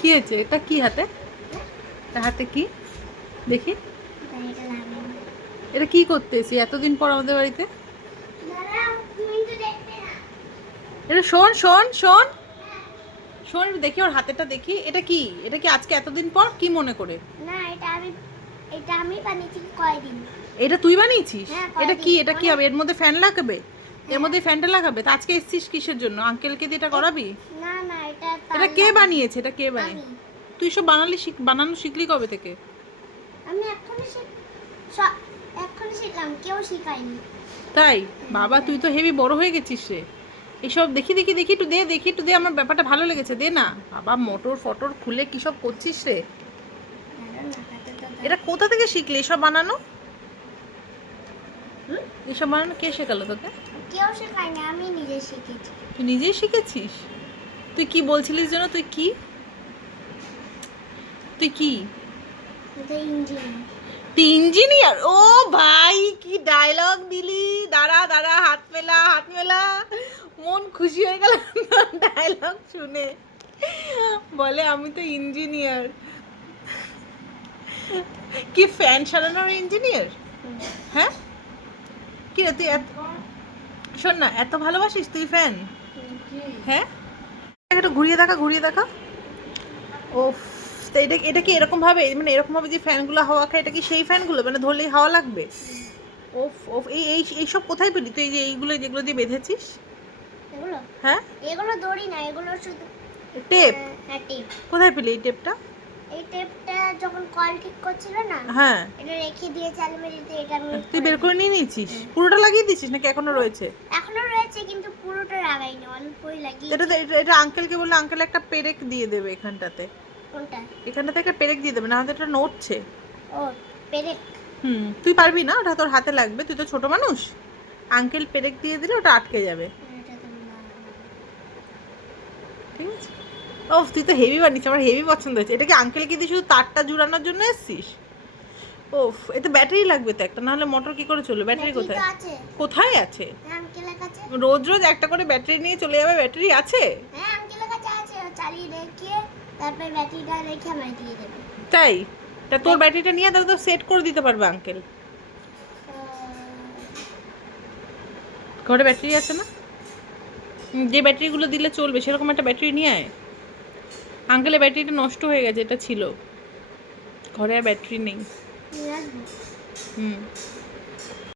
কি হয়েছে? এটা কি হাতে? এটা হাতে কি দেখি? এটা কি করতে এসেছি এতদিন পর আমাদের বাড়িতে? এটা শোন শোন শোন শোন, দেখি ওর হাতেটা দেখি। এটা কি? এটা কি আজকে এতদিন পর কি মনে করে? না, এটা আমি বানিয়েছি কয়দিন। এটা তুই বানিয়েছিস? হ্যাঁ, এটা কি? এটা কি অনেক- হবে? এর মধ্যে ফ্যান লাগাবে? এর মধ্যে ফ্যানটা লাগাবে? তা আজকে এসেছিস কিসের জন্য? আঙ্কেলকে দিয়ে এটা করাবি? না না, এটা এটা কে বানিয়েছে? এটা কে বানিয়ে? আমি তুই সব বানানো শিখলি কবে থেকে? আমি এখনই শিখলাম, কেউ শিখায়নি। তাই? বাবা তুই তো হেভি বড় হয়ে গেছিস রে। এইসব দেখি দেখি দেখি একটু দে, দেখি একটু দে, আমার ব্যাপারটা ভালো লেগেছে, দে না। বাবা মোটর ফটর খুলে কি সব করছিস রে? এটা কোথা থেকে শিখলি এসব বানানো? এসব বানানো কে শেখালো তোকে? কেউ শেখায়নি, আমি নিজে শিখেছি। তুই নিজেই শিখেছিস? তুই কি বলছিলিস যেন? তুই কি? তুই কি? এটা ইঞ্জিন। তুই ইঞ্জিনিয়ার? ও ভাই কি ডায়লগ দিলি! দাঁড়া দাঁড়া, হাত মেলা হাত মেলা। মন খুশি হয়ে গেল ডায়লগ শুনে। বলে আমি তো ইঞ্জিনিয়ার। কি ফ্যান সারানোর ইঞ্জিনিয়ার? হ্যাঁ কি রে তুই শোন না, এত ভালোবাসিস তুই ফ্যান? হ্যাঁ, একটু ঘুরিয়ে দেখা, ঘুরিয়ে দেখা। ওফ, তো এটা এটা কি এরকম ভাবে, মানে এরকম ভাবে যে ফ্যানগুলো হাওয়া খায়, এটা কি সেই ফ্যানগুলো মানে ধরলেই হাওয়া লাগবে? ওফ ওফ, এই এই এইসব কোথায় পেলি তুই? এই যে এইগুলো যেগুলো দিয়ে বেঁধেছিস? এগুলো হ্যাঁ, এগুলো দড়ি না, এগুলো শুধু টেপ? হ্যাঁ, টেপ। কোথায় পেলি এই টেপটা? এই টেপটা যখন কল ঠিক করছিল না, হ্যাঁ, এটা রেখে দিয়েছে আলমারিতে। এটা আমি তুই বের করে নিয়ে নিয়েছিস? পুরোটা লাগিয়ে দিয়েছিস নাকি এখনো রয়েছে? এখনো রয়েছে, কিন্তু পুরোটা লাগাইনি, অল্পই লাগিয়েছি। এটা এটা আঙ্কেলকে বললে আঙ্কেল একটা পেরেক দিয়ে দেবে এখানটাতে। কোনটা? এখানটাতে একটা পেরেক দিয়ে দেবে, না হলে এটা নড়ছে। ও, পেরেক। তুই পারবি না? ওটা তোর হাতে লাগবে, তুই তো ছোট মানুষ। আঙ্কেল পেরেক দিয়ে দিলে ওটা আটকে যাবে। এটা তো না। ঠিক আছে। ওফ, তুই তো হেভি বানিয়েছিস, আমার হেভি পছন্দ হয়েছে। এটা কি আঙ্কেলকে দিয়ে শুধু তারটা জুড়ানোর জন্য এসেছিস? ওফ, এতে ব্যাটারি লাগবে তো একটা, নাহলে মোটর কি করে চলবে? ব্যাটারি ব্যাটারি কোথায়? তো আছে। কোথায় আছে? হ্যাঁ, আঙ্কেলের কাছে। রোজ রোজ একটা করে ব্যাটারি নিয়ে চলে যাবে? ব্যাটারি আছে? হ্যাঁ, আঙ্কেলের কাছে আছে। ও চালিয়ে রেখে তারপর ব্যাটারিটা রেখে আমায় দিয়ে দেবে। তাই? তা তোর ব্যাটারিটা নিয়ে তাহলে তো সেট করে দিতে পারবে আঙ্কেল। ঘরে ব্যাটারি আছে না? যে ব্যাটারিগুলো দিলে চলবে সেরকম একটা ব্যাটারি নিয়ে আয়। আঙ্কেলের ব্যাটারিটা নষ্ট হয়ে গেছে, এটা ছিল। ঘরে আর ব্যাটারি নেই। নিয়ে আসবো। হুম।